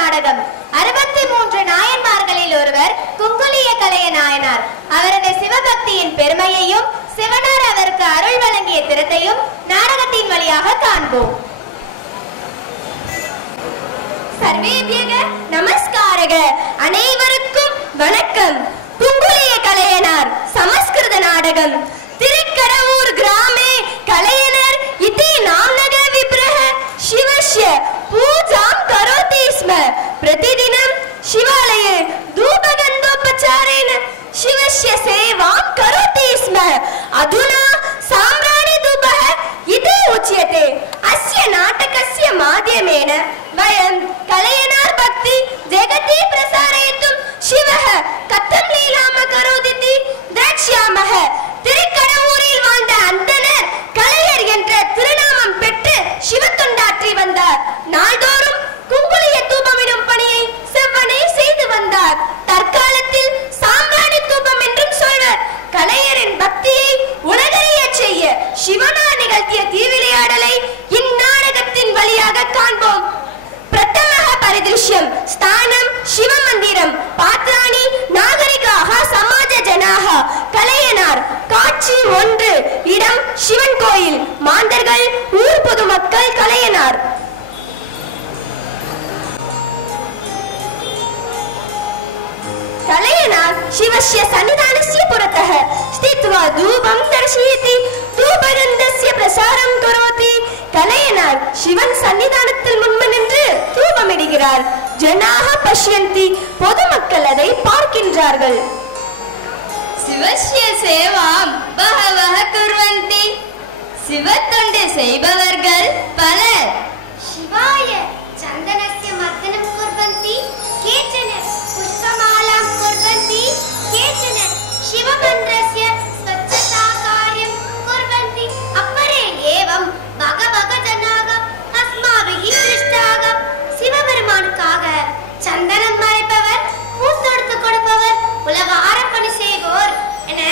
நாடகம். 63 நாயன்மார்களில் ஒருவர் குங்குலிய கலைய நாயனார். அவரது சிவபக்தியின் பெருமையையும் சிவனார் அவருக்கு அருள் வழங்கிய திறத்தையும் நாடகத்தின் வழியாக காண்போம். சர்வேபியக நமஸ்காரக, அனைவருக்கும் வணக்கம். குங்குலிய கலையனார் சமஸ்கிருத நாடகம். திருக்கடவூர் கிராமே கலையனர் இதி நாம்னக விப்ரஹ शिवस्य पूजां करोति स्म. प्रतिदिनं शिवालये धूपगन्धोपचारेण शिवस्य सेवां करोति स्म. अधुना साम्राणि धूपः इति उच्यते. अस्य नाटकस्य माध्यमेन वयं कलयनार भक्ति जगति प्रसारयितुं शिवः कथं लीलां करोति इति द्रक्ष्यामः. திருக்கடவூரில் வாழ்ந்த அந்தனர் கலையர் என்ற திருநாமம் பெற்று சிவத்தொண்டாற்றி வந்தார். நாள்தோறும் குங்குலிய தூபமிடும் பணியை செவ்வனே செய்து வந்தார். தற்காலத்தில் சாம்பிராணி தூபம் என்றும் சொல்வர். கலையரின் பக்தியை உலகறிய செய்ய சிவனார் நிகழ்த்திய தீவிளையாடலை இந்நாடகத்தின் வழியாக காண்போம். பிரதமः परिदृश्यं स्थानं शिवमन्दिरं पात्राणि नागरिकाः समाजजनाः कलयनार காட்சி 1 இடம் சிவன் கோயில் மாந்தர்கள் ஊர் பொதுமக்கள் கலயனார். कलयनार शिवस्य सन्निधानस्य पुरतः स्थित्वा धूपं दर्शयति. धूपगन्धस्य प्रसारं करोति. कलयनार शिवன் சன்னிதானத்தில் முன்பு நின்று தூபமிடுகிறார். ஜனாஹ பஷ்யந்தி, பொதுமக்கள் அதை பார்க்கின்றார்கள். சிவஸ்ய சேவாம் பஹவஹ குர்வந்தி, சிவத்தொண்டு செய்பவர்கள் பலர். சிவாய சந்தனஸ்ய மர்தனம் குர்வந்தி, கேச்சன புஷ்பமாலாம் குர்வந்தி, கேச்சன சிவமந்திரஸ்ய ஸ்வச்சதா கார்யம் குர்வந்தி. அப்பரே ஏவம் பகவக ஜனாக அஸ்மாபிஹி திருஷ்டாக. சிவபெருமானுக்காக சந்தனம் மறைப்பவர், பூத்தொடுத்து கொடுப்பவர், உலக ஆரப்பணி செய்வோர் என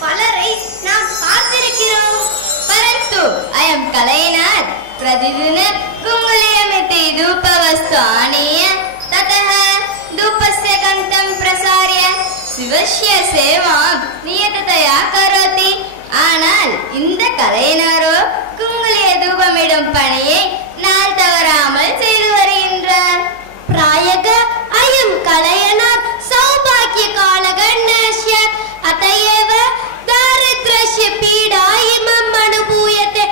பலரை நாம் பார்த்திருக்கிறோம். பரந்து அயம் கலையனார் பிரதிதின குங்குலியமிதி தூபவஸ்து ஆனீய ததஹ தூபஸ்ய கந்தம் பிரசார்ய சிவஸ்ய சேவாம் நியததயா கரோதி. ஆனால் இந்த கலையனாரோ குங்குலிய தூபமிடும் பணியை நாள் தவறாமல் செய்து வருகின்றார். प्रायः अयं कलयनार सौभाग्य कालगण्यस्य अतएव दारिद्र्यस्य पीडा इमम् अनुभूयते.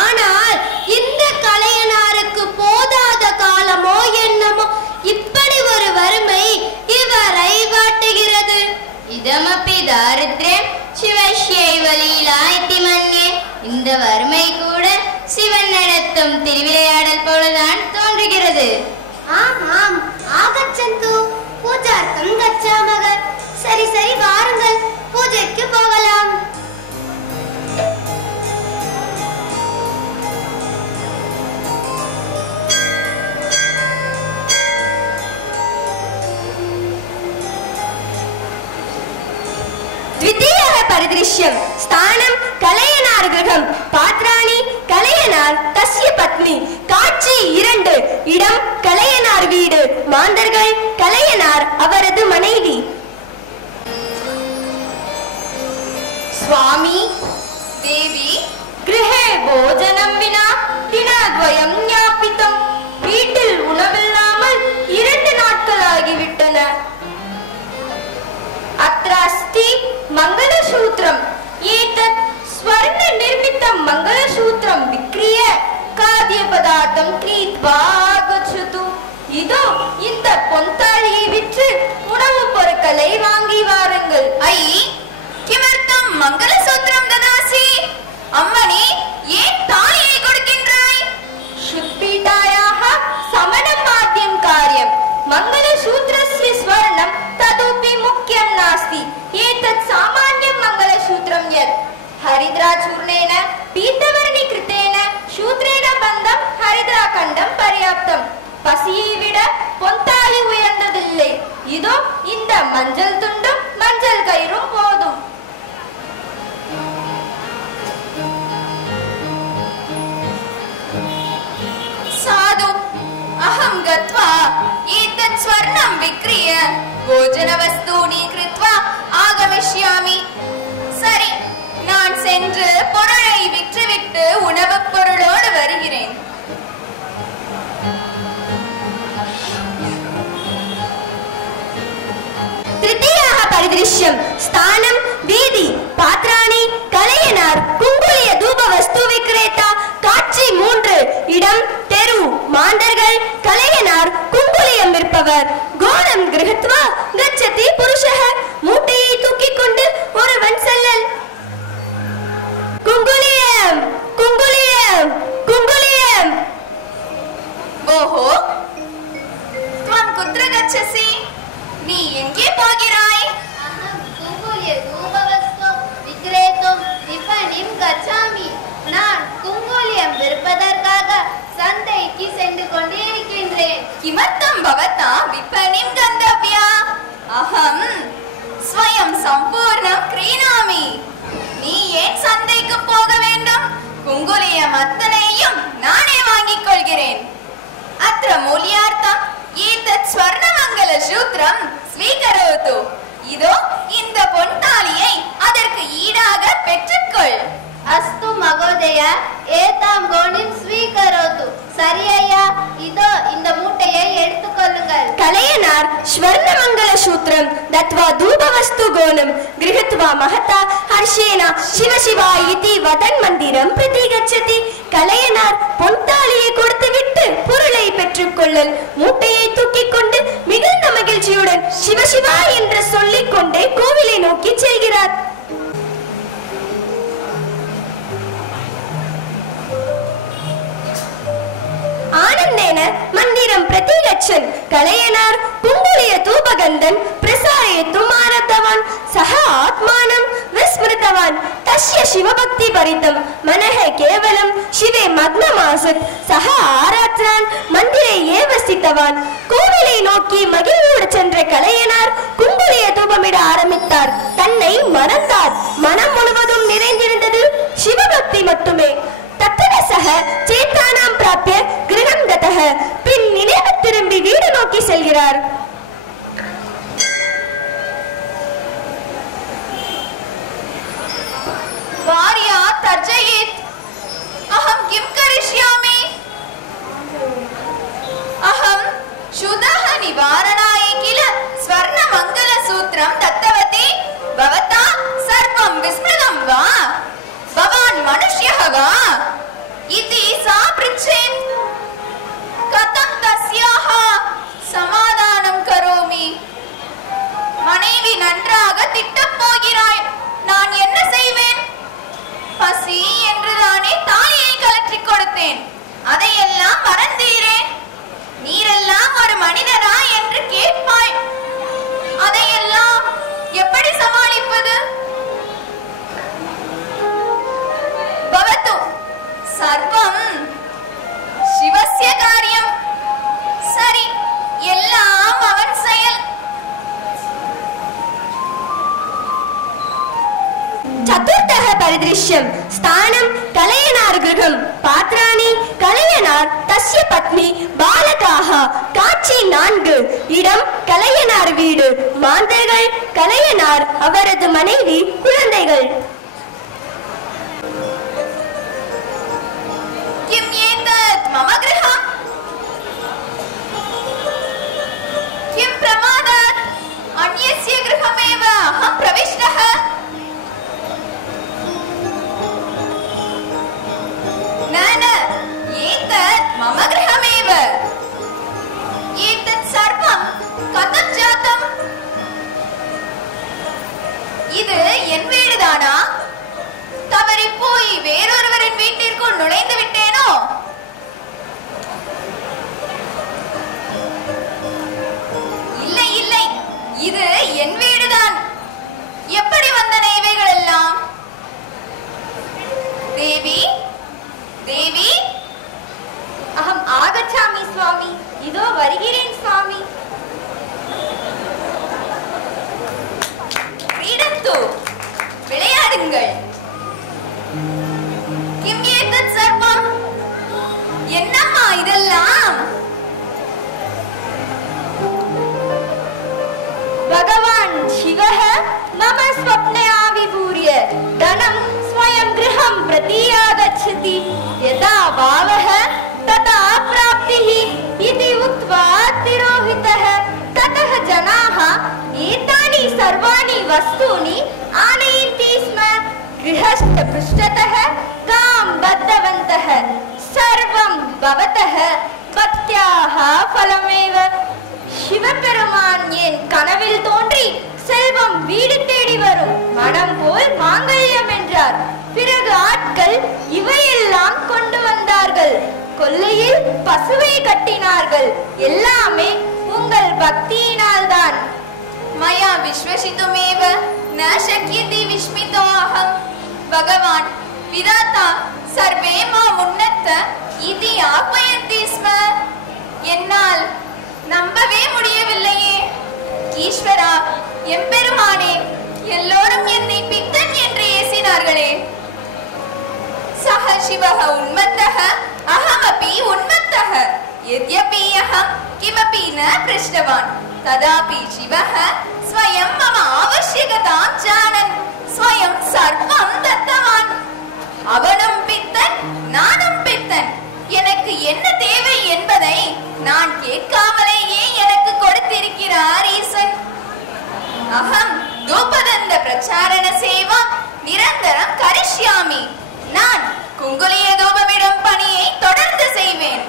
ஆனால் இந்த கலையனாருக்கு போதாத காலமோ என்னமோ இப்படி ஒரு வறுமை இவரை வாட்டுகிறது. இதமப்பி தாரித்ர்யம் சிவஸ்யைவ லீலா இதி மன்யே. இந்த வறுமை கூட சிவன் நடத்தும் திருவிளையாடல் போலதான் தோன்றுகிறது. ஆமாம், ஆகச்சந்து பூஜார்த்தம் கச்சாமக. சரி சரி, வாருங்கள், பூஜைக்கு போகலாம். द्वितीयः परिदृश्यं स्थानं कलयनार गृहं पात्राणि कलयनार तस्य पत्नी. காட்சி 2 இடம் கலையனார் வீடு மாந்தர்கள் கலையனார் அவரது மனைவி. स्वामी देवी गृहे भोजनं विना दिनद्वयं ஞாபிதம். வீட்டில் உணவில்லாமல் 2 நாட்கள் ஆகிவிட்டன. अत्र अस्ति मंगलसूत्रम्. एतत् स्वर्ण निर्मितं मंगलसूत्रं विक्रीय खाद्यपदार्थं क्रीत्वा आगच्छतु. இதோ இந்த பொன்தாளியை விற்று உணவுப் பொருட்களை வாங்கி வாருங்கள். ஐ கிமர்த்தம் மங்களசூத்திரம் ததாசி? அம்மணி, ஏன் தாலியை கொடுக்கின்றாய்? शुद्धपीठायाः समनं माध्यं कार्यं. मंगलसूत्रस्य स्वर्णं तदुपि मुख्यं नास्ति. एतत् सामान्यं मंगलसूत्रं यत् हरिद्राचूर्णेन पीतवर्णीकृतेन सूत्रेण बन्धं हरिद्राखण्डं पर्याप्तं. பசியை விட பொன்தாலி உயர்ந்ததில்லை. இதோ இந்த மஞ்சள் துண்டும் மஞ்சள் கயிறும் போதும். साधु अहं गत्वा एतत् एतत् स्वर्णं विक्रीय भोजनवस्तूनि कृत्वा आगमिष्यामि. சரி, நான் சென்று பொருளை விற்றுவிட்டு உணவுப் பொருளோடு வருகிறேன். तृतीयः परिदृश्यं स्थानं वीधि पात्राणि कलयनार कुंगुलिय धूप वस्तु विक्रेता காட்சி 3 இடம் தெரு மாந்தர்கள் கலையனார் குங்குலியம் விற்பவர் கோணம் கிரஹத்வா கச்சதி புருஷः மூட்டையை தூக்கிக் கொண்டு ஒருவன் செல்லல் குங்குலியம் குங்குலியம் குங்குலியம் ஓஹோ, त्वं कुत्र गच्छसि? நீ எங்கே போகிறாய்? कुंगुलिय धूपवस्तु विक्रेतुं विपणिं गच्छामि. நான் குங்குலியம் விற்பதற்காக சந்தைக்கு சென்று கொண்டிருக்கின்றேன். किमर्थं भवता विपणिं गन्तव्या? अहं स्वयं सम्पूर्णं क्रीणामि. நீ ஏன் சந்தைக்கு போக வேண்டும்? குங்குலியம் அத்தனையும் நானே வாங்கிக் கொள்கிறேன். अत्र मूल्यार्थं एतत् स्वर्णमङ्गलसूत्रं स्वीकरोतु. இதோ இந்த பொன்தாலியை அதற்கு ஈடாக பெற்றுக்கொள். अस्तु महोदय, एतां गोणीं स्वीकरोतु. சரி ஐயா, இதோ இந்த மூட்டையை எடுத்துக்கொள்ளுங்கள். कलयनार स्वर्णमङ्गलसूत्रं दत्वा धूपवस्तु गोणं गृहीत्वा महता हर्षेण शिव शिवा इति वदन् मन्दिरं प्रति गच्छति. कलयनार பொன்தாலியை கொடுத்துவிட்டு பொருளை பெற்றுக்கொள்ளல் மூட்டையை தூக்கிக் கொண்டு மிகுந்த மகிழ்ச்சியுடன் சிவ சிவா என்று சொல்லிக் கொண்டே கோவிலை நோக்கி செல்கிறார். आनंदेन मंदिरं प्रति गच्छन् कलयनार कुंगुलिय धूपगन्धं प्रसारयितुम् आरब्धवान्. सः आत्मानं विस्मृतवान्. तस्य शिवभक्तिभरितं मनः केवलं शिवे मग्नमासीत्. सः आरात्रान् मन्दिरे एव स्थितवान्. கோவிலை நோக்கி மகிழ்வோடு சென்ற கலையனார் குங்குலிய தூபமிட ஆரம்பித்தார். தன்னை மறந்தார். மனம் முழுவதும் நிறைந்திருந்தது சிவபக்தி மட்டுமே. तत्तदसः चेतानां प्राप्य गृहं गतः. பின் நினைவு திரும்பி வீடு நோக்கி செல்கிறார். भार्या तर्जयेत्. अहं किं करिष्यामि? अहं क्षुधः निवारणाय किल स्वर्णमङ्गलसूत्रं दत्तवती. भवता सर्वं विस्मृतं वा? भवान् मनुष्यः वा इति सा पृच्छेत्. कथं तस्याः समाधानं करोमि? மனைவி நன்றாக திட்டப் போகிறாய். நான் என்ன செய்வேன்? பசி என்றுதானே தாலியை கலற்றிக் கொடுத்தேன். அதையெல்லாம் மறந்தீரே. நீரெல்லாம் ஒரு மனிதரா என்று கேட்பாய். அதையெல்லாம் எப்படி சமாளிப்பது? भवतु सर्वं शिवस्य कार्यं. சரி, எல்லாம் அவன் செயல். चतुर्थः परिदृश्यं स्थानं कलयनार गृहं पात्राणि कलयनार तस्य पत्नी बालकाः காட்சி 4 இடம் கலையனார் வீடு மாந்தர்கள் கலையனார் அவரது மனைவி குழந்தைகள். किं एतत् मम गृहम्? किं प्रमादात् अन्यस्य गृहमेव अहं प्रविष्टः? न न, एतत् मम गृहमेव. एतत् सर्वं कथं जातम्? இது என் வீடுதானா? தவறி போய் வேறொருவரின் வீட்டிற்குள் நுழைந்து விட்டேனோ? இல்லை இல்லை, இது என் வீடுதான். எப்படி வந்தன இவைகள் எல்லாம்? தேவி தேவி, அகம் ஆகச்சாமி சுவாமி. இதோ வருகிறேன் சுவாமி. क्रीडन्तु, விளையாடுங்கள். கிம் ஏதத் சர்வம்? என்னம்மா இதெல்லாம்? शिवः मम स्वप्ने आविपूर्य धनं स्वयं गृहं प्रति आगच्छति यदा भावः तदा प्राप्तिः इति उक्त्वा तिरोहितः ततः जनाः एतानि सर्वाणि वस्तूनि आनयन्ति स्म गृहस्य पृष्ठतः गां बद्धवन्तः सर्वं भवतः பக்தியாக ஃபலமேவ சிவபெருமான் என் கனவில் தோன்றி செல்வம் வீடு தேடி வரும் மனம் போல் மாங்கல்யம் என்றார். பிறகு ஆட்கள் இவையெல்லாம் கொண்டு வந்தார்கள். கொல்லையில் பசுவை கட்டினார்கள். எல்லாமே உங்கள் பக்தியினால்தான். மயா விஸ்வசித்துமேவ ந சக்யதி விஸ்மிதோ அஹம். பகவான் விதாதா சர்வே மாம் உன்னத இதி ஆக்மயந்தி ஸ்ம. என்னால் நம்பவே முடியவில்லையே. ஈஸ்வரா, எம்பெருமானே, எல்லோரும் என்னை பித்தன் என்று ஏசினார்களே. சஹ சிவஹ உன்மத்தஹ அஹமபி உன்மத்தஹ யத்யபி அஹம் கிமபி ந ப்ருஷ்டவான் ததாபி சிவஹ ஸ்வயம் மம ஆவஸ்யகதாம் ஜானன் ஸ்வயம் சர்வம் தத்தவான். அவனும் பித்தன், நானும் பித்தன். எனக்கு என்ன தேவை என்பதை நான் கேட்காமலேயே எனக்கு கொடுத்திருக்கிறார் ஈசன். அகம் தூபதந்த பிரச்சாரண சேவா நிரந்தரம் கரிஷ்யாமி. நான் குங்குலிய தூபமிடும் பணியை தொடர்ந்து செய்வேன்.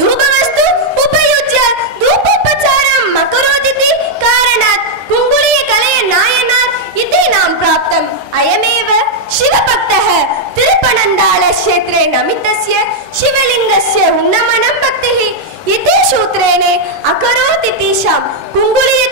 धूपवस्तु उपयुज्य धूपोपचारं मकरोदिति कारणात् कुङ्गुलीय कलय नायनार् इति नाम प्राप्तम्. अयमेव शिवभक्तः तिरुपनन्दाल क्षेत्रे नमितस्य शिवलिङ्गस्य उन्नमनं भक्तिः इति सूत्रेण अकरोत् इति शां कुङ्गुलीय